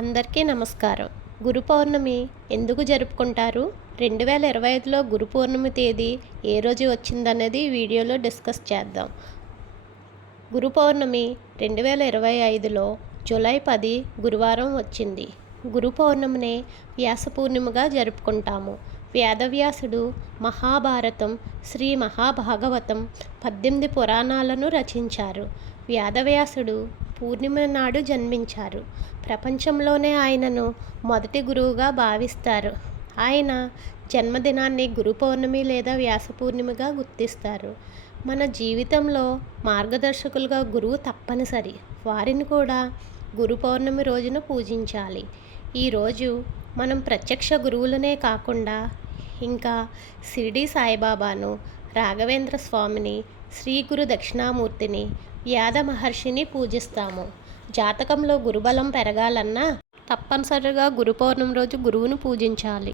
అందరికీ నమస్కారం. గురు పౌర్ణమి ఎందుకు జరుపుకుంటారు? 2025లో గురు పౌర్ణమి తేదీ ఏ రోజు వచ్చిందనేది ఈ వీడియోలో డిస్కస్ చేద్దాం. గురు పౌర్ణమి 2025లో జూలై 10 గురువారం వచ్చింది. గురు పౌర్ణమినే వ్యాస పూర్ణిమగా జరుపుకుంటాము. వేదవ్యాసుడు మహాభారతం, శ్రీ మహాభాగవతం 18 పురాణాలను రచించారు. వేదవ్యాసుడు పూర్ణిమ నాడు జన్మించారు. ప్రపంచంలోనే ఆయనను మొదటి గురువుగా భావిస్తారు. ఆయన జన్మదినాన్ని గురు పౌర్ణమి లేదా వ్యాస పూర్ణిమగా గుర్తిస్తారు. మన జీవితంలో మార్గదర్శకులుగా గురువు తప్పనిసరి. వారిని కూడా గురు పౌర్ణమి రోజున పూజించాలి. ఈరోజు మనం ప్రత్యక్ష గురువులనే కాకుండా ఇంకా షిరిడి సాయిబాబాను, రాఘవేంద్ర స్వామిని, శ్రీ గురు దక్షిణామూర్తిని, వ్యాద మహర్షిని పూజిస్తాము. జాతకంలో గురుబలం పెరగాలన్నా తప్పనిసరిగా గురు పౌర్ణమి రోజు గురువును పూజించాలి.